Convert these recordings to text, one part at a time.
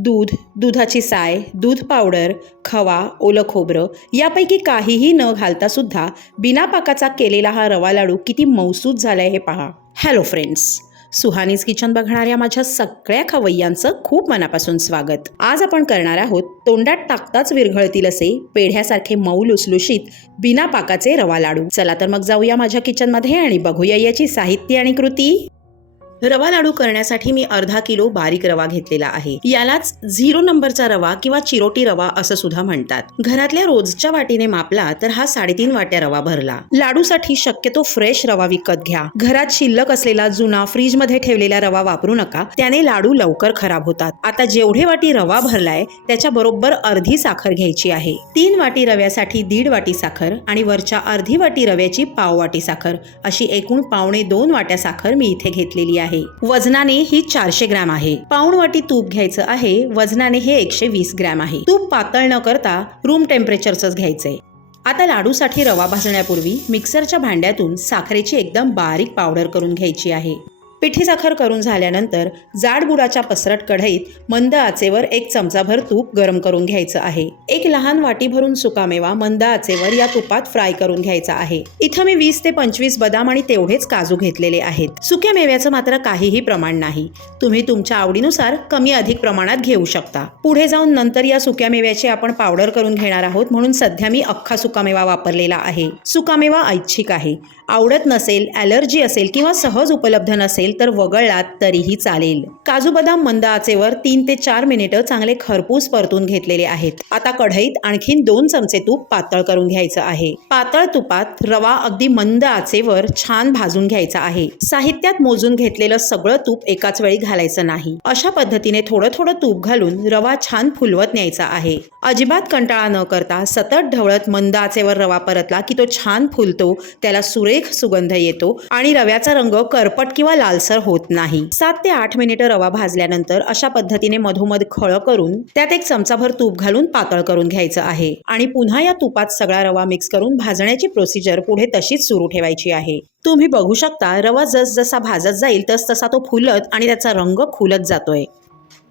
दूध दुधाची साय दूध पावडर खवा ओलं खोबरं यापैकी काहीही न घालता सुद्धा बिना पाकाचा केलेला हा रवा लाडू किती मौसूद झाला आहे हे पहा. हॅलो फ्रेंड्स सुहानीज किचन बघणाऱ्या माझ्या सगळ्या खवय्यांचं खूप मनापासून स्वागत. आज आपण करणार आहोत तोंडात टाकताच विरघळतील असे पेढ्यासारखे मऊ लुसलुशीत बिना पाकाचे रवा लाडू. चला तर मग जाऊया माझ्या किचनमध्ये आणि बघूया याची साहित्य आणि कृती. रवा लाडू करण्यासाठी मी अर्धा किलो बारीक रवा घेतलेला आहे. यालाच झिरो नंबरचा रवा किंवा चिरोटी रवा असं सुद्धा म्हणतात. घरातल्या रोजच्या वाटीने मापला तर हा साडेतीन वाट्या रवा भरला. लाडूसाठी शक्यतो फ्रेश रवा विकत घ्या. घरात शिल्लक असलेला जुना फ्रीजमध्ये ठेवलेला रवा वापरू नका. त्याने लाडू लवकर खराब होतात. आता जेवढे वाटी रवा भरलाय त्याच्या बरोबर अर्धी साखर घ्यायची आहे. तीन वाटी रव्यासाठी दीड वाटी साखर आणि वरच्या अर्धी वाटी रव्याची पाव वाटी साखर अशी एकूण पावणे दोन वाट्या साखर मी इथे घेतलेली आहे. वजनाने ही चारशे ग्रॅम आहे. पाऊणवाटी तूप घ्यायचं आहे. वजनाने हे एकशे वीस ग्रॅम आहे. तूप पातळ न करता रूम टेम्परेचरचंच घ्यायचंय. आता लाडूसाठी रवा भाजण्यापूर्वी मिक्सरच्या भांड्यातून साखरेची एकदम बारीक पावडर करून घ्यायची आहे. पिठी साखर करून झाल्यानंतर जाडबुडाच्या पसरट कढईत मंद आचेवर एक चमचाभर तूप गरम करून घ्यायचं आहे. एक लहान वाटी भरून सुकामेवा मंद आचेवर या तुपात फ्राय करून घ्यायचा आहे. इथं मी वीस ते पंचवीस बदाम आणि तेवढेच काजू घेतलेले आहेत. सुक्या मेव्याचं मात्र काहीही प्रमाण नाही. तुम्ही तुमच्या आवडीनुसार कमी अधिक प्रमाणात घेऊ शकता. पुढे जाऊन नंतर या सुक्या मेव्याची आपण पावडर करून घेणार आहोत म्हणून सध्या मी अख्खा सुकामेवा वापरलेला आहे. सुकामेवा ऐच्छिक आहे. आवडत नसेल ॲलर्जी असेल किंवा सहज उपलब्ध नसेल तर वगळलात तरीही चालेल. काजू बदाम मंद आचेवर तीन ते चार मिनिटं चांगले खरपूस परतून घेतलेले आहेत. आता कढईत आणखीन दोन चमचे तूप पातळ करून घ्यायचं आहे. पातळ तुपात रवा अगदी मंद आचेवर छान भाजून घ्यायचा आहे. साहित्यात मोजून घेतलेलं सगळं तूप एकाच वेळी घालायचं नाही. अशा पद्धतीने थोडं थोडं तूप घालून रवा छान फुलवत न्यायचा आहे. अजिबात कंटाळा न करता सतत ढवळत मंद आचेवर रवा परतला की तो छान फुलतो त्याला सुरे सुरेख सुगंध येतो आणि रव्याचा रंग करपट किंवा लालसर होत नाही. सात ते आठ मिनिटं रवा भाजल्यानंतर अशा पद्धतीने मधोमध खळ करून त्यात एक चमचाभर तूप घालून पातळ करून घ्यायचं आहे. आणि पुन्हा या तुपात सगळा रवा मिक्स करून भाजण्याची प्रोसिजर पुढे तशीच सुरू ठेवायची आहे. तुम्ही बघू शकता रवा जसजसा भाजत जाईल तस तसा तो फुलत आणि त्याचा रंग खुलत जातोय.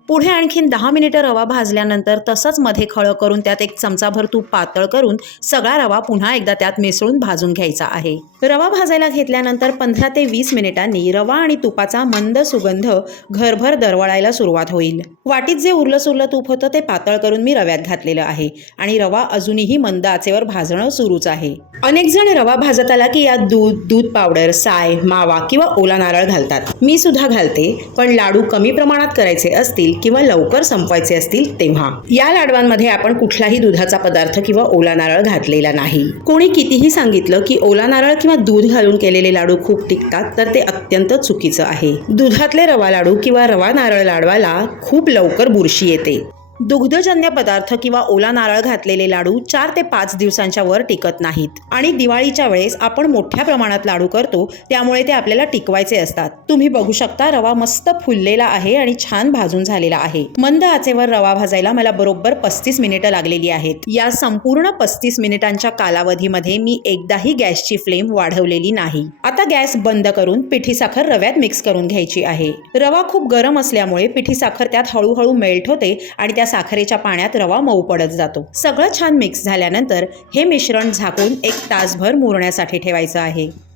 पुढे आणखीन दहा मिनिटं रवा भाजल्यानंतर तसंच मध्ये खळं करून त्यात एक चमचाभर तूप पातळ करून सगळा रवा पुन्हा एकदा त्यात मिसळून भाजून घ्यायचा आहे. रवा भाजायला घेतल्यानंतर पंधरा ते वीस मिनिटांनी रवा आणि तुपाचा मंद सुगंध घरभर दरवळायला सुरुवात होईल. वाटीत जे उरलं सुरलं तूप होतं ते पातळ करून मी रव्यात घातलेलं आहे आणि रवा अजूनही मंद आचेवर भाजणं सुरूच आहे. अनेक जण रवा भाजत आला की यात दूध दूध पावडर साय मावा किंवा ओला नारळ घालतात. मी सुद्धा घालते पण लाडू कमी प्रमाणात करायचे असतील किंवा लवकर संपवायचे असतील तेव्हा. या लाडवांमध्ये आपण कुठलाही दुधाचा पदार्थ किंवा ओला नारळ घातलेला नाही. कोणी कितीही सांगितलं की ओला नारळ किंवा दूध घालून केलेले लाडू खूप टिकतात तर ते अत्यंत चुकीचं आहे. दुधातले रवा लाडू किंवा रवा नारळ लाडवाला खूप लवकर बुरशी येते. दुग्धजन्य पदार्थ किंवा ओला नारळ घातलेले लाडू चार ते पाच दिवसांच्या वर टिकत नाहीत. आणि दिवाळीच्या वेळेस आपण मोठ्या प्रमाणात लाडू करतो त्यामुळे ते आपल्याला टिकवायचे असतात. तुम्ही बघू शकता रवा मस्त फुललेला आहे आणि छान भाजून झालेला आहे. मंद आचेवर रवा भाजायला मला बरोबर पस्तीस मिनिटं लागलेली आहेत. या संपूर्ण पस्तीस मिनिटांच्या कालावधीमध्ये मी एकदाही गॅसची फ्लेम वाढवलेली नाही. आता गॅस बंद करून पिठी साखर रव्यात मिक्स करून घ्यायची आहे. रवा खूप गरम असल्यामुळे पिठी साखर त्यात हळूहळू मेल्ट होते आणि त्या साखरेच्या पाण्यात रवा मऊ पडत जातो. सगळं छान मिक्स झाल्यानंतर हे मिश्रण झाकून एक तासभर मुरण्यासाठी ठेवायचं आहे.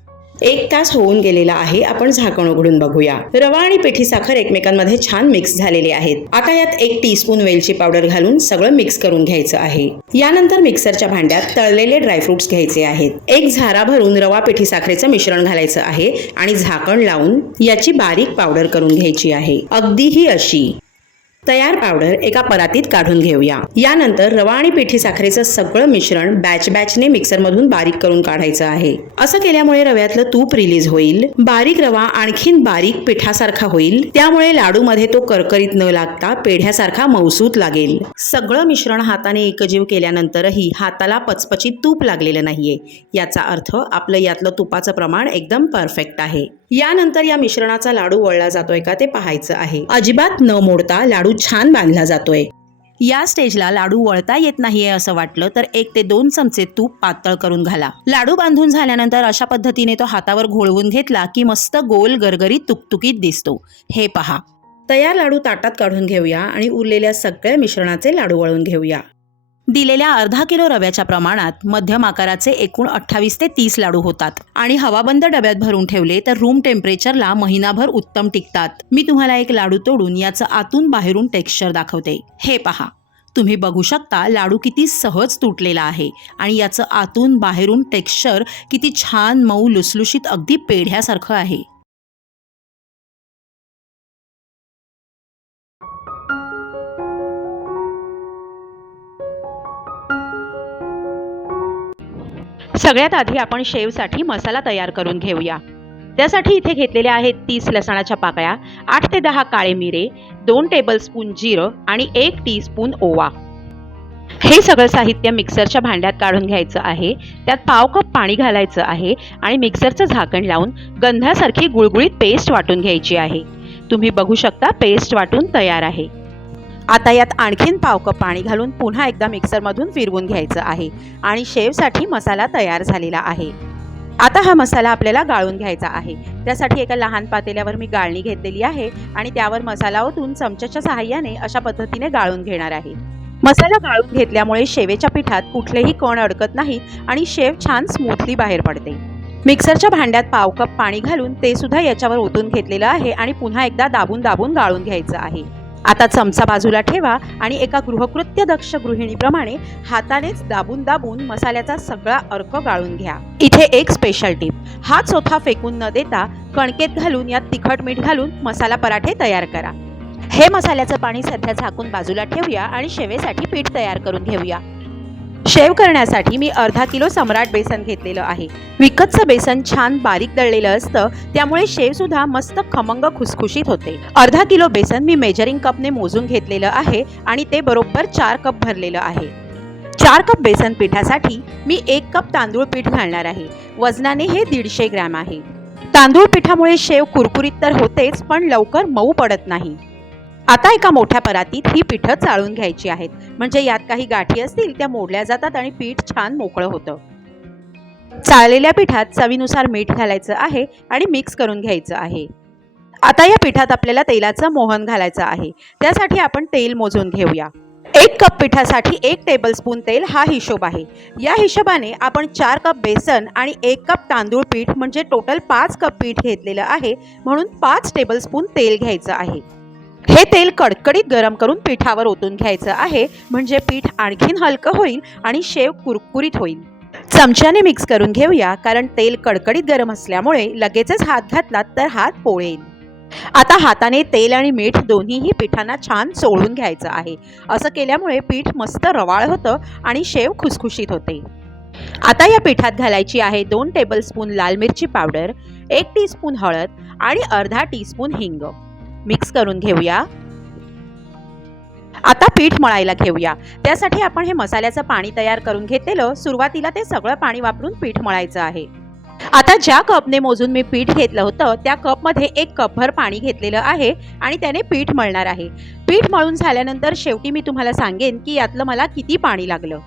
एक तास होऊन गेलेला आहे आपण झाकण उघडून बघूया. रवा आणि पिठी साखर एकमेकांमध्ये छान मिक्स झालेले आहेत. आता यात एक टीस्पून वेलची पावडर घालून सगळं मिक्स करून घ्यायचं आहे. यानंतर मिक्सरच्या भांड्यात तळलेले ड्रायफ्रुट्स घ्यायचे आहेत. एक झारा भरून रवा पिठी साखरेचं मिश्रण घालायचं आहे आणि झाकण लावून याची बारीक पावडर करून घ्यायची आहे. अगदी ही अशी. तयार पावडर एका परातीत काढून घेऊया. यानंतर रवा आणि पिठी साखरेचं सगळं मिश्रण बॅच बॅचने मिक्सरमधून बारीक करून काढायचं आहे. असं केल्यामुळे रव्यातलं तूप रिलीज होईल. बारीक रवा आणखीन बारीक पिठासारखा होईल. त्यामुळे लाडूमध्ये तो करकरीत न लागता पेढ्यासारखा मौसूत लागेल. सगळं मिश्रण हाताने एकजीव केल्यानंतरही हाताला पचपचीत तूप लागलेलं नाहीये. याचा अर्थ आपलं यातलं तुपाचं प्रमाण एकदम परफेक्ट आहे. यानंतर या मिश्रणाचा लाडू वळला जातोय का ते पाहायचं आहे. अजिबात न मोडता लाडू छान बांधला जातोय. या स्टेजला लाडू वळता येत नाहीये असं वाटलं तर एक ते दोन चमचे तूप पातळ करून घाला. लाडू बांधून झाल्यानंतर अशा पद्धतीने तो हातावर घोळवून घेतला की मस्त गोल गरगरीत तुकतुकीत दिसतो. हे पहा. तयार लाडू ताटात काढून घेऊया आणि उरलेल्या सगळ्या मिश्रणाचे लाडू वळून घेऊया. दिलेल्या अर्धा किलो रव्याच्या प्रमाणात मध्यम आकाराचे एकूण अठ्ठावीस ते तीस लाडू होतात. आणि हवाबंद डब्यात भरून ठेवले तर रूम टेम्परेचरला महिनाभर उत्तम टिकतात. मी तुम्हाला एक लाडू तोडून याचं आतून बाहेरून टेक्स्चर दाखवते. हे पहा. तुम्ही बघू शकता लाडू किती सहज तुटलेला आहे आणि याचं आतून बाहेरून टेक्स्चर किती छान मऊ लुसलुशीत अगदी पेढ्यासारखं आहे. सगळ्यात आधी आपण शेवसाठी मसाला तयार करून घेऊया. त्यासाठी इथे घेतलेले आहेत तीस लसणाच्या पाकळ्या आठ ते दहा काळे मिरे दोन टेबलस्पून जिरं आणि एक टीस्पून ओवा. हे सगळं साहित्य मिक्सरच्या भांड्यात काढून घ्यायचं आहे. त्यात पाव कप पाणी घालायचं आहे आणि मिक्सरचं झाकण लावून गंधासारखी गुळगुळीत पेस्ट वाटून घ्यायची आहे. तुम्ही बघू शकता पेस्ट वाटून तयार आहे. आता यात आणखीन पावकं पाणी घालून पुन्हा एकदा मिक्सरमधून फिरवून घ्यायचं आहे आणि शेवसाठी मसाला तयार झालेला आहे. आता हा मसाला आपल्याला गाळून घ्यायचा आहे. त्यासाठी एका लहान पातेल्यावर मी गाळणी घेतलेली आहे आणि त्यावर मसाला ओतून चमच्याच्या सहाय्याने अशा पद्धतीने गाळून घेणार आहे. मसाला गाळून घेतल्यामुळे शेवेच्या पिठात कुठलेही कण अडकत नाहीत आणि शेव छान स्मूथली बाहेर पडते. मिक्सरच्या भांड्यात पाव कप पाणी घालून ते सुद्धा याच्यावर ओतून घेतलेलं आहे आणि पुन्हा एकदा दाबून दाबून गाळून घ्यायचं आहे. आता चमचा बाजूला ठेवा आणि एका गृहकृत्य दक्ष गृहिणीप्रमाणे हातानेच दाबून दाबून मसाल्याचा सगळा अर्क गाळून घ्या. इथे एक स्पेशल टिप हा चोथा फेकून न देता कणकेत घालून यात तिखट मीठ घालून मसाला पराठे तयार करा. हे मसाल्याचं पाणी सध्या झाकून बाजूला ठेवूया आणि शेवेसाठी पीठ तयार करून घेऊया. शेव करण्यासाठी मी अर्धा किलो सम्राट बेसन घेतलेलं आहे. विकतचं बेसन छान बारीक दळलेलं असतं त्यामुळे शेव सुद्धा मस्त खमंग खुसखुशीत होते. अर्धा किलो बेसन मी मेजरिंग कपने मोजून घेतलेलं आहे आणि ते बरोबर चार कप भरलेलं आहे. चार कप बेसन पिठासाठी मी एक कप तांदूळ पीठ घालणार आहे. वजनाने हे दीडशे ग्रॅम आहे. तांदूळ पिठामुळे शेव कुरकुरीत तर होतेच पण लवकर मऊ पडत नाही. आता एका मोठ्या परातीत ही पिठं चाळून घ्यायची आहेत. म्हणजे यात काही गाठी असतील त्या मोडल्या जातात आणि पीठ छान मोकळं होतं. चाळलेल्या पिठात चवीनुसार मीठ घालायचं आहे आणि मिक्स करून घ्यायचं आहे. आता या पिठात आपल्याला तेलाचं मोहन घालायचं आहे. त्यासाठी आपण तेल मोजून घेऊया. एक कप पिठासाठी एक टेबलस्पून तेल हा हिशोब आहे. या हिशोबाने आपण चार कप बेसन आणि एक कप तांदूळ पीठ म्हणजे टोटल पाच कप पीठ घेतलेलं आहे म्हणून पाच टेबलस्पून तेल घ्यायचं आहे. हे तेल कडकडीत गरम करून पिठावर ओतून घ्यायचं आहे. म्हणजे पीठ आणखीन हलकं होईल आणि शेव कुरकुरीत होईल. चमच्याने मिक्स करून घेऊया कारण तेल कडकडीत गरम असल्यामुळे लगेचच हात घातलात तर हात पोळेल. आता हाताने तेल आणि मीठ दोन्हीही पिठांना छान चोळून घ्यायचं आहे. असं केल्यामुळे पीठ मस्त रवाळ होतं आणि शेव खुसखुशीत होते. आता या पिठात घालायची आहे दोन टेबलस्पून लाल मिरची पावडर एक टीस्पून हळद आणि अर्धा टीस्पून हिंग. मिक्स करून घेऊया. आता पीठ मळायला घेऊया. त्यासाठी आपण हे मसाल्याचं पाणी तयार करून घेतलेलं सुरुवातीला ते सगळं पाणी वापरून पीठ मळायचं आहे. आता ज्या कपने मोजून मी पीठ घेतलं होतं त्या कपमध्ये एक कपभर पाणी घेतलेलं आहे आणि त्याने पीठ मळणार आहे. पीठ मळून झाल्यानंतर शेवटी मी तुम्हाला सांगेन की यातलं मला किती पाणी लागलं.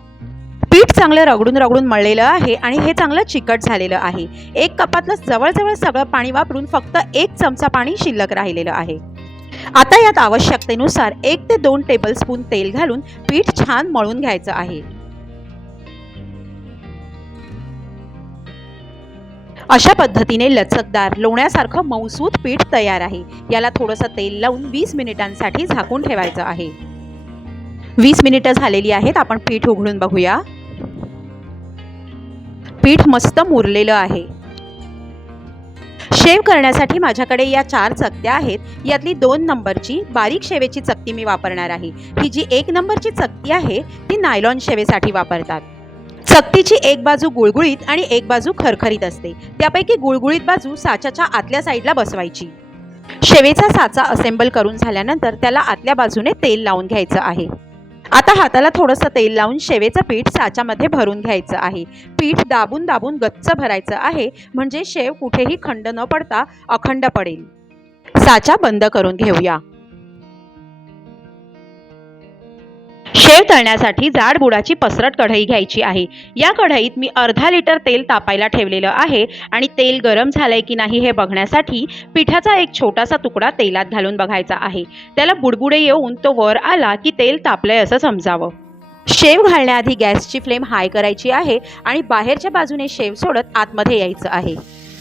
पीठ चांगलं रगडून रगडून मळलेलं आहे आणि हे चांगलं चिकट झालेलं आहे. एक कपातलं जवळजवळ सगळं पाणी वापरून फक्त एक चमचा पाणी शिल्लक राहिलेलं आहे. आता यात आवश्यकतेनुसार एक ते दोन टेबलस्पून तेल घालून पीठ छान मळून घ्यायचं आहे. अशा पद्धतीने लचकदार लोण्यासारखं मऊसूत पीठ तयार आहे. याला थोडंसं तेल लावून वीस मिनिटांसाठी झाकून ठेवायचं आहे. वीस मिनिटं झालेली आहेत आपण पीठ उघडून बघूया. पीठ मस्त मुरलेलं आहे. शेव करण्यासाठी माझ्याकडे या चार चकत्या आहेत. यातली दोन नंबरची बारीक शेवेची चकती मी वापरणार आहे. ही जी एक नंबरची चकती आहे ती नायलॉन शेवेसाठी वापरतात. चकतीची एक बाजू गुळगुळीत आणि एक बाजू खरखरीत असते. त्यापैकी गुळगुळीत बाजू साच्याच्या आतल्या साईडला बसवायची. शेवेचा साचा असेंबल करून झाल्यानंतर त्याला आतल्या बाजूने तेल लावून घ्यायचं आहे. आता हाताला थोडंसं तेल लावून शेवेचं पीठ साच्यामध्ये भरून घ्यायचं आहे. पीठ दाबून दाबून गच्च भरायचं आहे. म्हणजे शेव कुठेही खंड न पडता अखंड पडेल. साचा बंद करून घेऊया. शेव तळण्यासाठी जाड बुडाची पसरट कढई घ्यायची आहे. या कढईत मी अर्धा लिटर तेल तापायला ठेवलेलं आहे आणि तेल गरम झालंय की नाही हे बघण्यासाठी पिठाचा एक छोटासा तुकडा तेलात घालून बघायचा आहे. त्याला बुडबुडे येऊन तो वर आला की तेल तापलंय असं समजावं. शेव घालण्याआधी गॅसची फ्लेम हाय करायची आहे आणि बाहेरच्या बाजूने शेव सोडत आतमध्ये यायचं आहे.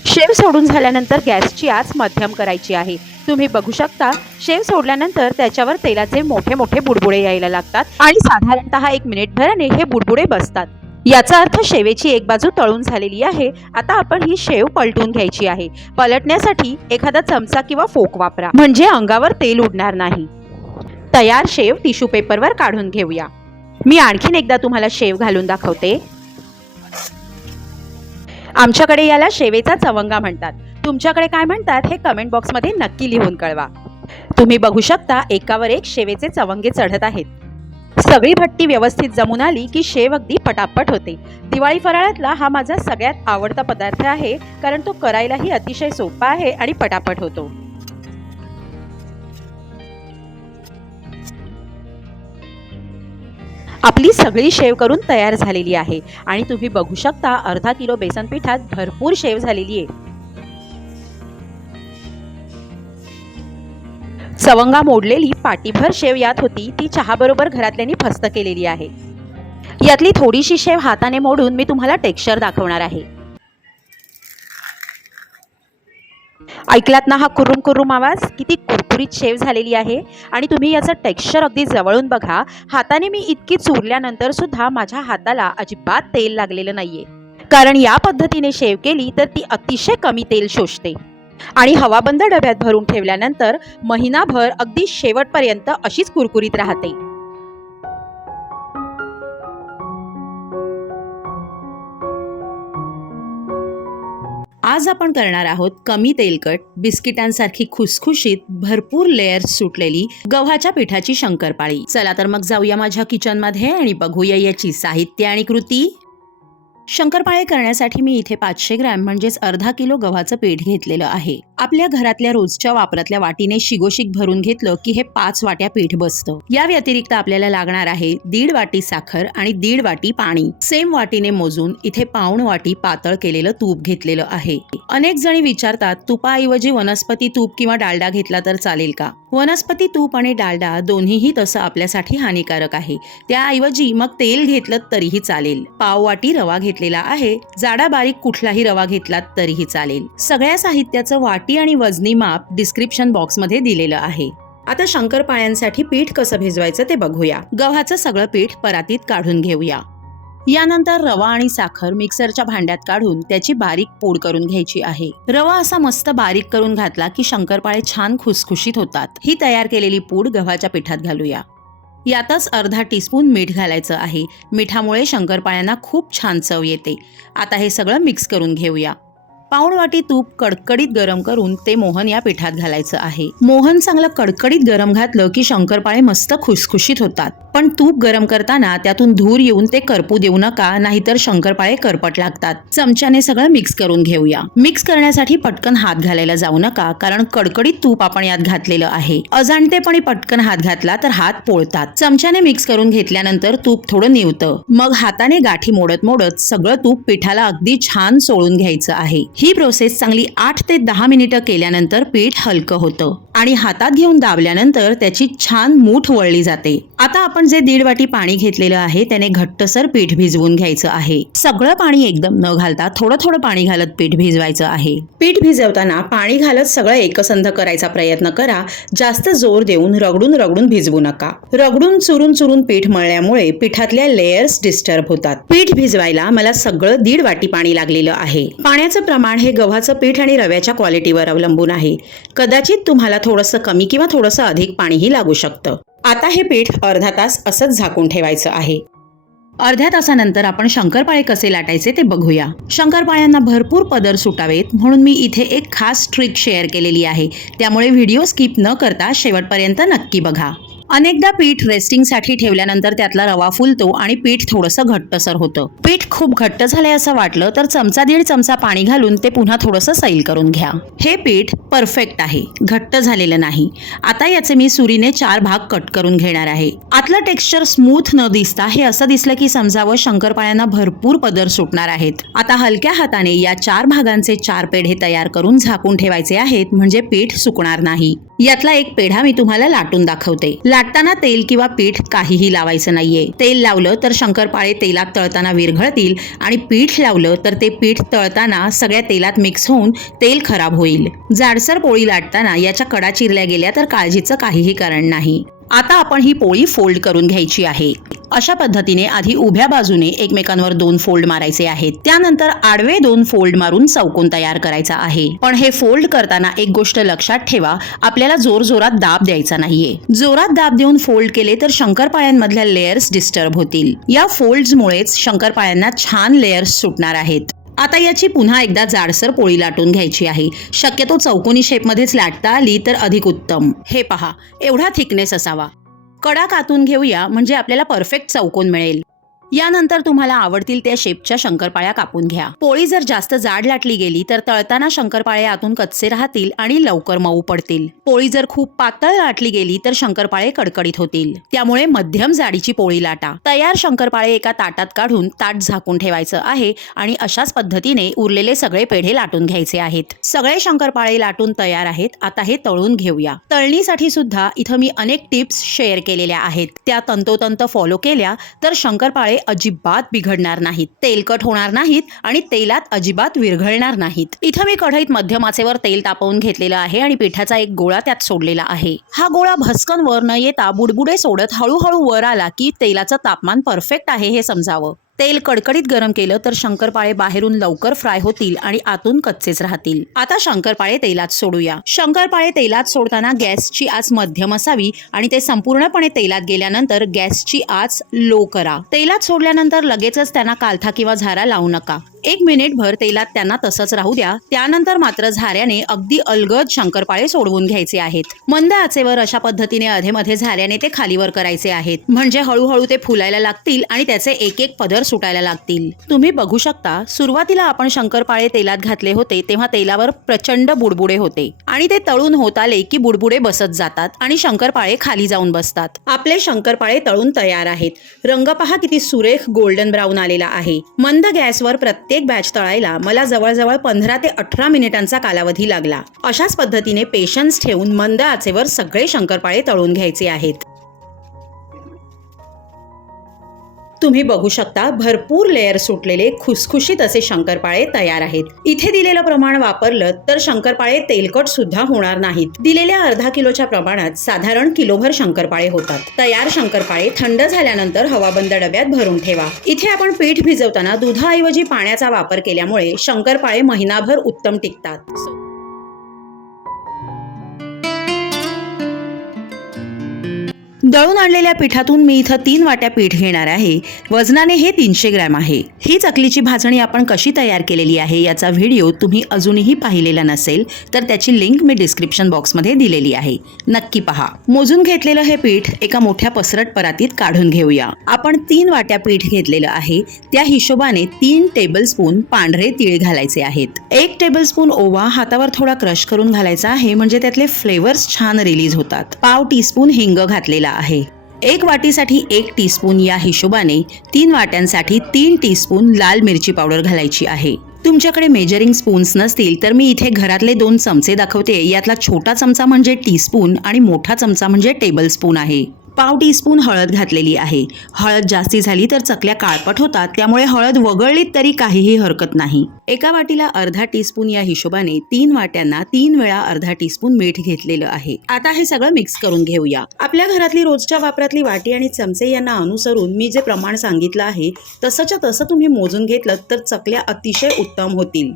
शेव सोडून झाल्यानंतर गॅसची आच मध्यम करायची आहे. तुम्ही बघू शकता शेव सोडल्यानंतर त्याच्यावर तेलाचे मोठे मोठे बुडबुडे यायला लागतात आणि साधारणतः एक मिनिटभराने हे बुडबुडे बसतात. याचा अर्थ शेवेची एक बाजू तळून झालेली आहे. आता आपण ही शेव पलटून घ्यायची आहे. पलटण्यासाठी एखादा चमचा किंवा फोक वापरा. म्हणजे अंगावर तेल उडणार नाही. तयार शेव टिश्यू पेपरवर काढून घेऊया. मी आणखीन एकदा तुम्हाला शेव घालून दाखवते. आमच्याकडे याला शेवेचा चवंगा म्हणतात. तुमच्याकडे काय म्हणतात हे कमेंट बॉक्समध्ये नक्की लिहून कळवा. तुम्ही बघू शकता एकावर एक शेवेचे चवंगे चढत आहेत. सगळी भट्टी व्यवस्थित जमून आली की शेव अगदी पटापट होते. दिवाळी फराळातला हा माझा सगळ्यात आवडता पदार्थ आहे कारण तो करायलाही अतिशय सोपा आहे आणि पटापट होतो. आपली सगळी शेव करून तयार झालेली आहे. आणि तुम्ही बघू शकता अर्धा किलो बेसन पिठात भरपूर शेव झालेली आहे. सवंगा मोडलेली पाटीभर शेव यात होती. ती चहाबरोबर घरातल्यांनी फस्त केलेली आहे. यातली थोडीशी शेव हाताने मोडून मी तुम्हाला टेक्स्चर दाखवणार आहे. ऐकलात ना हा कुरुम कुरुम आवाज? किती कुरकुरीत शेव झालेली आहे. आणि तुम्ही याचं टेक्स्चर अगदी जवळून बघा. हाताने मी इतकी चुरल्यानंतर सुद्धा माझ्या हाताला अजिबात तेल लागलेलं नाहीये. कारण या पद्धतीने शेव केली तर ती अतिशय कमी तेल शोषते. आणि हवाबंद डब्यात भरून ठेवल्यानंतर महिनाभर अगदी शेवटपर्यंत अशीच कुरकुरीत राहते. आज आपण करणार आहोत कमी तेलकट बिस्किटांसारखी खुसखुशीत भरपूर लेयर्स सुटलेली गव्हाच्या पिठाची शंकरपाळी. चला तर मग जाऊया माझ्या किचनमध्ये आणि बघूया याची साहित्य आणि कृती. शंकरपाळे करण्यासाठी मी इथे पाचशे ग्रॅम म्हणजेच अर्धा किलो गव्हाचं पीठ घेतलेलं आहे. आपल्या घरातल्या रोजच्या वापरातल्या वाटीने शिगोशिक भरून घेतलं की हे पाच वाट्या पीठ बसतं. या व्यतिरिक्त आपल्याला लागणार आहे दीड वाटी साखर आणि दीड वाटी पाणी. सेम वाटीने मोजून इथे पाऊण वाटी पातळ केलेलं तूप घेतलेलं आहे. अनेक जणी विचारतात तुपाऐवजी वनस्पती तूप किंवा डालडा घेतला तर चालेल का? वनस्पती तूप आणि डालडा दोन्हीही तसं आपल्यासाठी हानिकारक आहे. त्याऐवजी मग तेल घेतलं तरीही चालेल. पाव वाटी रवा घेतलेला आहे. जाडा बारीक कुठलाही रवा घेतला तरीही चालेल. सगळ्या साहित्याचं वाटी आणि वजनी माप डिस्क्रिप्शन बॉक्समध्ये दिलेलं आहे. आता शंकरपाळ्यांसाठी पीठ कसं भिजवायचं ते बघूया. गव्हाचं सगळं पीठ परातीत काढून घेऊया. यानंतर रवा आणि साखर मिक्सरच्या भांड्यात काढून त्याची बारीक पूड करून घ्यायची आहे. रवा असा मस्त बारीक करून घातला की शंकरपाळे छान खुसखुशीत होतात. ही तयार केलेली पूड गव्हाच्या पिठात घालूया. यातच अर्धा टीस्पून मीठ घालायचं आहे. मिठामुळे शंकरपाळ्यांना खूप छान चव येते. आता हे सगळं मिक्स करून घेऊया. पाऊण वाटी तूप कडकडीत गरम करून ते मोहन या पिठात घालायचं आहे. मोहन चांगलं कडकडीत गरम घातलं की शंकरपाळे मस्त खुसखुशीत होतात. पण तूप गरम करताना त्यातून धूर येऊन ते करपू देऊ नका नाहीतर शंकरपाळे करपट लागतात. चमच्याने सगळं मिक्स करून घेऊया. मिक्स करण्यासाठी पटकन हात घालायला जाऊ नका कारण कडकडीत तूप आपण यात घातलेलं आहे. अजाणतेपणे पटकन हात घातला तर हात पोळतात. चमच्याने मिक्स करून घेतल्यानंतर तूप थोडं निवतं. मग हाताने गाठी मोडत मोडत सगळं तूप पिठाला अगदी छान सोळून घ्यायचं आहे. ही प्रोसेस चांगली आठ ते दहा मिनिटं केल्यानंतर पीठ हलकं होतं आणि हातात घेऊन दाबल्यानंतर त्याची छान मूठ वळली जाते. आता आपण जे दीड वाटी पाणी घेतलेलं आहे त्याने घट्टसर पीठ भिजवून घ्यायचं आहे. सगळं पाणी एकदम न घालता थोडं थोडं पाणी घालत पीठ भिजवायचं आहे. पीठ भिजवताना पाणी घालत सगळं एकसंध करायचा प्रयत्न करा. जास्त जोर देऊन रगडून रगडून भिजवू नका. रगडून चुरून चुरून पीठ मळल्यामुळे पिठातल्या लेयर्स डिस्टर्ब होतात. पीठ भिजवायला मला सगळं दीड वाटी पाणी लागलेलं आहे. पाण्याचं प्रमाण हे गव्हाचं पीठ आणि रव्याच्या क्वालिटीवर अवलंबून आहे. कदाचित तुम्हाला थोडंसं कमी किंवा थोडंसं अधिक पाणीही लागू शकतं. आता हे पीठ अर्धा तास असंच झाकून ठेवायचं आहे. अर्ध्या तासानंतर आपण शंकरपाळे कसे लाटायचे ते बघूया. शंकरपाळ्यांना भरपूर पदर सुटावेत म्हणून मी इथे एक खास ट्रिक शेअर केलेली आहे. त्यामुळे व्हिडिओ स्किप न करता शेवटपर्यंत नक्की बघा. अनेकदा पीठ रेस्टिंगसाठी ठेवल्यानंतर त्यातला रवा फुलतो आणि पीठ थोडंसं घट्टसर होतं. पीठ खूप घट्ट झालंय असं वाटलं तर चमचा दीड चमचा पाणी घालून ते पुन्हा थोडंसं सैल करून घ्या. हे पीठ परफेक्ट आहे घट्ट झालेलं नाही. आता याचे मी सुरीने चार भाग कट करून घेणार आहे. आतलं टेक्स्चर स्मूथ न दिसता हे असं दिसलं की समजावं शंकरपाळ्यांना भरपूर पदर सुटणार आहेत. आता हलक्या हाताने या चार भागांचे चार पेढे तयार करून झाकून ठेवायचे आहेत म्हणजे पीठ सुकणार नाही. यातला एक पेढा मी तुम्हाला लाटून दाखवते. लाटताना तेल किंवा पीठ काहीही लावायचं नाहीये. तेल लावलं तर शंकरपाळे तेलात तळताना विरघळतील आणि पीठ लावलं तर ते पीठ तळताना सगळ्या तेलात मिक्स होऊन तेल खराब होईल. जाडसर पोळी लाटताना याच्या कडा चिरल्या गेल्या तर काळजीचं काहीही कारण नाही. आता आपण ही पोळी फोल्ड करून घ्यायची आहे. अशा पद्धतीने आधी उभ्या बाजूने एकमेकांवर दोन फोल्ड मारायचे आहेत. त्यानंतर आडवे दोन फोल्ड मारून चौकोन तयार करायचा आहे. पण हे फोल्ड करताना एक गोष्ट लक्षात ठेवा आपल्याला जोर जोरात दाब द्यायचा नाहीये. जोरात दाब देऊन फोल्ड केले तर शंकरपाळ्यांमधल्या लेयर्स डिस्टर्ब होतील. या फोल्ड्समुळेच शंकरपाळ्यांना छान लेयर्स सुटणार आहेत. आता याची पुन्हा एकदा जाडसर पोळी लाटून घ्यायची आहे. शक्यतो चौकोनी शेपमध्येच लाटता आली तर अधिक उत्तम. हे पहा एवढा थिकनेस असावा. कडा कातून घेऊया म्हणजे आपल्याला परफेक्ट चौकोन मिळेल. यानंतर तुम्हाला आवडतील त्या शेपच्या शंकरपाळ्या कापून घ्या. पोळी जर जास्त जाड लाटली गेली तर तळताना शंकरपाळे आतून कच्चे राहतील आणि लवकर मऊ पडतील. पोळी जर खूप पातळ लाटली गेली तर शंकरपाळे कडकडीत होतील. त्यामुळे मध्यम जाडीची पोळी लाटा. तयार शंकरपाळे एका ताटात काढून ताट झाकून ठेवायचं आहे आणि अशाच पद्धतीने उरलेले सगळे पेढे लाटून घ्यायचे आहेत. सगळे शंकरपाळे लाटून तयार आहेत. आता हे तळून घेऊया. तळणीसाठी सुद्धा इथं मी अनेक टिप्स शेअर केलेल्या आहेत. त्या तंतोतंत फॉलो केल्या तर शंकरपाळे अजिबात बिघडणार नाहीत. तेलकट होणार नाहीत आणि तेलात अजिबात विरघळणार नाहीत. इथं मी कढईत मध्यमाचेवर तेल तापवून घेतलेलं आहे आणि पिठाचा एक गोळा त्यात सोडलेला आहे. हा गोळा भस्कन वर न येता बुडबुडे सोडत हळूहळू वर आला की तेलाचं तापमान परफेक्ट आहे हे समजावं. तेल कडकडीत गरम केलं तर शंकरपाळे बाहेरून लवकर फ्राय होतील आणि आतून कच्चेच राहतील. आता शंकरपाळे तेलात सोडूया. शंकरपाळे तेलात सोडताना गॅसची आच मध्यम असावी आणि ते संपूर्णपणे तेलात गेल्यानंतर गॅसची आच लो करा. तेलात सोडल्यानंतर लगेचच त्यांना कालथा किंवा झारा लावू नका. एक मिनिटभर तेलात त्यांना तसंच राहू द्या. त्यानंतर मात्र झाऱ्याने अगदी अलगद शंकरपाळे सोडवून घ्यायचे आहेत. मंद आचेवर अशा पद्धतीने अधेमध्ये झाऱ्याने ते खालीवर करायचे आहेत. म्हणजे हळूहळू ते फुलायला लागतील आणि त्याचे एक एक पदर सुटायला लागतील. तुम्ही बघू शकता सुरुवातीला आपण शंकरपाळे तेलात घातले होते तेव्हा तेलावर प्रचंड बुडबुडे होते. आणि ते तळून होत आले की बुडबुडे बसत जातात आणि शंकरपाळे खाली जाऊन बसतात. आपले शंकरपाळे तळून तयार आहेत. रंग पहा किती सुरेख गोल्डन ब्राऊन आलेला आहे. मंद गॅसवर प्रत्येक बॅच तळायला मला जवळजवळ पंधरा ते अठरा मिनिटांचा कालावधी लागला. अशाच पद्धतीने पेशन्स ठेवून मंद आचेवर सगळे शंकरपाळे तळून घ्यायचे आहेत. तुम्ही बघू शकता भरपूर लेअर सुटलेले खुसखुशीत असे शंकरपाळे तयार आहेत. इथे दिलेलं प्रमाण वापरलं तर शंकरपाळे तेलकट सुद्धा होणार नाहीत. दिलेल्या अर्धा किलोच्या प्रमाणात साधारण किलोभर शंकरपाळे होतात. तयार शंकरपाळे थंड झाल्यानंतर हवाबंद डब्यात भरून ठेवा. इथे आपण पीठ भिजवताना दुधाऐवजी पाण्याचा वापर केल्यामुळे शंकरपाळे महिनाभर उत्तम टिकतात. दळून आणलेल्या पिठातून मी इथं तीन वाट्या पीठ घेणार आहे. वजनाने हे तीनशे ग्रॅम आहे. ही चकलीची भाजणी आपण कशी तयार केलेली आहे याचा व्हिडिओ तुम्ही अजूनही पाहिलेला नसेल तर त्याची लिंक मी डिस्क्रिप्शन बॉक्समध्ये दिलेली आहे. नक्की पहा. मोजून घेतलेलं हे पीठ एका मोठ्या पसरट परातीत काढून घेऊया. आपण तीन वाट्या पीठ घेतलेलं आहे. त्या हिशोबाने तीन टेबलस्पून पांढरे तीळ घालायचे आहेत. एक टेबलस्पून ओवा हातावर थोडा क्रश करून घालायचा आहे म्हणजे त्यातले फ्लेवर्स छान रिलीज होतात. पाव टीस्पून हिंग घातलेला आहे आहे. एक वाटीसाठी एक टीस्पून या हिशोबाने तीन वाट्यांसाठी तीन टीस्पून लाल मिरची पावडर घालायची आहे. तुमच्याकडे मेजरिंग स्पून्स नसतील तर मी इथे घरातले दोन चमचे दाखवते. यातला छोटा चमचा म्हणजे टीस्पून आणि मोठा चमचा म्हणजे टेबल स्पून आहे. पाव टीस्पून हळद घातलेली आहे. हळद जास्ती झाली तर चकल्या काळपट होतात त्यामुळे हळद वगळलीत तरी काहीही हरकत नाही. एका वाटीला अर्धा टीस्पून या हिशोबाने तीन वाट्यांना तीन वेळा अर्धा टीस्पून मीठ घेतलेलं आहे. आता हे सगळं मिक्स करून घेऊया. आपल्या घरातली रोजच्या वापरातली वाटी आणि चमचे यांना अनुसरून मी जे प्रमाण सांगितलं आहे तसंच्या तसं तुम्ही मोजून घेतलं तर चकल्या अतिशय उत्तम होतील.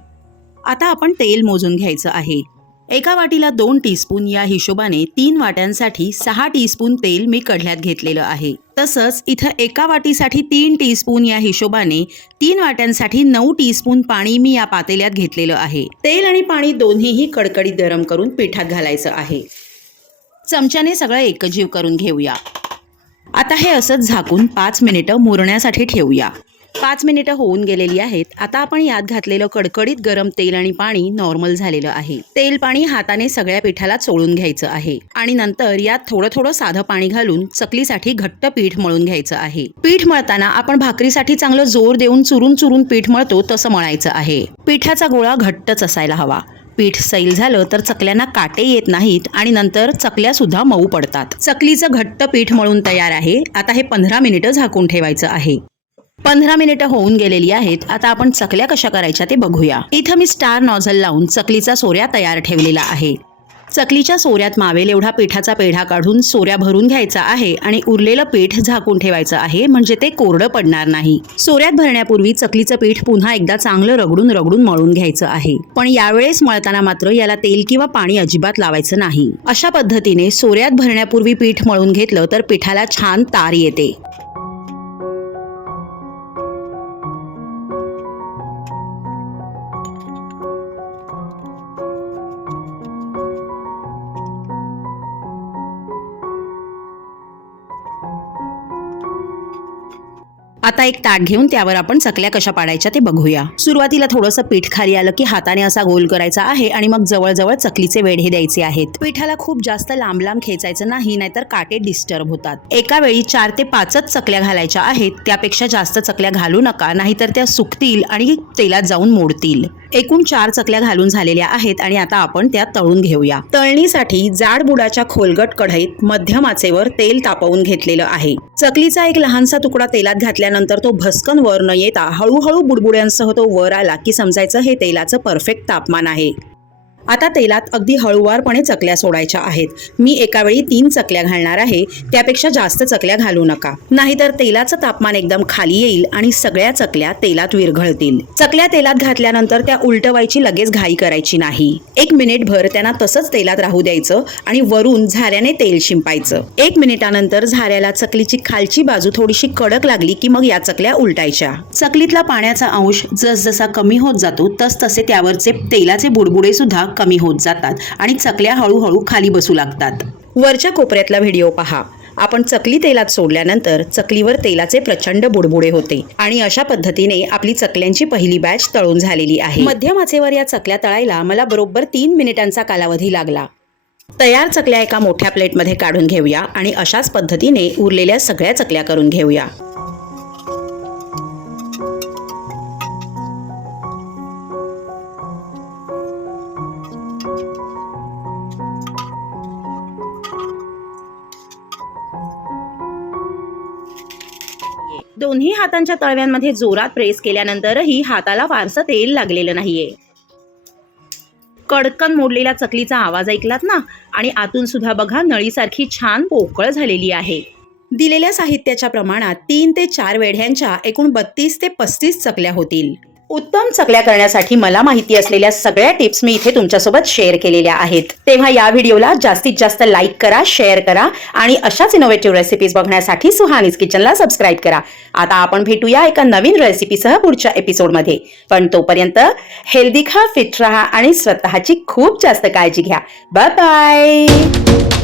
आता आपण तेल मोजून घ्यायचं आहे. एका वाटीला दोन टीस्पून या हिशोबाने तीन वाट्यांसाठी सहा टीस्पून तेल मी कढल्यात घेतलेलं आहे. तसंच इथं एका वाटीसाठी तीन टीस्पून या हिशोबाने तीन वाट्यांसाठी नऊ टीस्पून पाणी मी या पातेल्यात घेतलेलं आहे. तेल आणि पाणी दोन्हीही कडकडीत गरम करून पिठात घालायचं आहे. चमच्याने सगळं एकजीव करून घेऊया. आता हे असंच झाकून पाच मिनिटं मुरण्यासाठी ठेवूया. पाच मिनिटं होऊन गेलेली आहेत. आता आपण यात घातलेलं कडकडीत गरम तेल आणि पाणी नॉर्मल झालेलं आहे. तेल पाणी हाताने सगळ्या पिठाला चोळून घ्यायचं आहे. आणि नंतर यात थोडं थोडं साधं पाणी घालून चकलीसाठी घट्ट पीठ मळून घ्यायचं आहे. पीठ मळताना आपण भाकरीसाठी चांगलं जोर देऊन चुरून चुरून पीठ मळतो तसं मळायचं आहे. पिठाचा गोळा घट्टच असायला हवा. पीठ सैल झालं तर चकल्यांना काटे येत नाहीत आणि नंतर चकल्या सुद्धा मऊ पडतात. चकलीचं घट्ट पीठ मळून तयार आहे. आता हे पंधरा मिनिटं झाकून ठेवायचं आहे. पंधरा मिनिटं होऊन गेलेली आहेत. आता आपण चकल्या कशा करायच्या ते बघूया. इथं मी स्टार नॉझल लावून चकलीचा सोऱ्या तयार ठेवलेला आहे. चकलीच्या सोऱ्यात मावेल एवढा पिठाचा पेढा काढून सोऱ्या भरून घ्यायचा आहे आणि उरलेलं पीठ झाकून ठेवायचं आहे म्हणजे ते कोरडं पडणार नाही. सोऱ्यात भरण्यापूर्वी चकलीचं पीठ पुन्हा एकदा चांगलं रगडून रगडून मळून घ्यायचं आहे. पण यावेळेस मळताना मात्र याला तेल किंवा पाणी अजिबात लावायचं नाही. अशा पद्धतीने सोऱ्यात भरण्यापूर्वी पीठ मळून घेतलं तर पिठाला छान तार येते. आता एक ताट घेऊन त्यावर आपण चकल्या कशा पाडायच्या ते बघूया. सुरुवातीला थोडंसं पीठ खाली आलं की हाताने असा गोल करायचा आहे आणि मग जवळजवळ चकलीचे वेढे द्यायचे आहेत. पिठाला खूप जास्त लांब लांब खेचायचं नाही नाहीतर काटे डिस्टर्ब होतात. एका वेळी चार ते पाचच चकल्या घालायच्या आहेत त्यापेक्षा जास्त चकल्या घालू नका नाहीतर त्या सुकतील आणि तेलात जाऊन मोडतील. एकूण चार चकल्या घालून झालेल्या आहेत आणि आता आपण त्या तळून घेऊया. तळणीसाठी जाड बुडाच्या खोलगट कढईत मध्यम आचेवर तेल तापवून घेतलेलं आहे. चकलीचा एक लहानसा तुकडा तेलात घातल्यानंतर तर तो भस्कन वर न येता हळूहळू बुडबुड्यांसह तो वर आला की समजायचं हे तेलाचं परफेक्ट तापमान आहे. आता तेलात अगदी हळूवारपणे चकल्या सोडायच्या आहेत. मी एका वेळी तीन चकल्या घालणार आहे त्यापेक्षा जास्त चकल्या घालू नका. नाहीतर तेलाचं तापमान एकदम खाली येईल आणि सगळ्या चकल्या तेलात विरघळतील. चकल्या तेलात घातल्यानंतर त्या उलटवायची लगेच घाई करायची नाही. एक मिनिटभर त्यांना तसंच तेलात राहू द्यायचं आणि वरून झाऱ्याने तेल शिंपायचं. एक मिनिटानंतर झाऱ्याला चकलीची खालची बाजू थोडीशी कडक लागली की मग या चकल्या उलटायच्या. चकलीतला पाण्याचा अंश जसजसा कमी होत जातो तसतसे त्यावरचे तेलाचे बुडबुडे सुद्धा कमी होत जातात आणि चकल्या हळूहळू खाली बसू लागतात. वरच्या कोपऱ्यातला व्हिडिओ पहा. आपण चकली तेलात सोडल्यानंतर चकलीवर तेलाचे प्रचंड बुडबुडे होते आणि अशा पद्धतीने आपली चकल्यांची पहिली बॅच तळून झालेली आहे. मध्यम आचेवर या चकल्या तळायला मला बरोबर तीन मिनिटांचा कालावधी लागला. तयार चकल्या एका मोठ्या प्लेटमध्ये काढून घेऊया आणि अशाच पद्धतीने उरलेल्या सगळ्या चकल्या करून घेऊया. दोन्ही हातांच्या तळव्यांमध्ये जोरात प्रेस केल्यानंतरही हाताला फारसं तेल लागलेलं नाहीये. कडकन मोडलेल्या चकलीचा आवाज ऐकलात ना? आणि आतून सुद्धा बघा नळीसारखी छान पोकळ झालेली आहे. दिलेल्या साहित्याच्या प्रमाणात तीन ते चार वेढ्यांच्या एकूण बत्तीस ते पस्तीस चकल्या होतील. उत्तम चकल्या करण्यासाठी मला माहिती असलेल्या सगळ्या टिप्स मी इथे तुमच्यासोबत शेअर केलेल्या आहेत. तेव्हा या व्हिडिओला जास्तीत जास्त लाईक करा शेअर करा आणि अशाच इनोव्हेटिव्ह रेसिपीज बघण्यासाठी सुहानीज किचनला सबस्क्राईब करा. आता आपण भेटूया एका नवीन रेसिपीसह पुढच्या एपिसोडमध्ये पण तोपर्यंत हेल्दी खा फिट राहा आणि स्वतःची खूप जास्त काळजी घ्या. Bye bye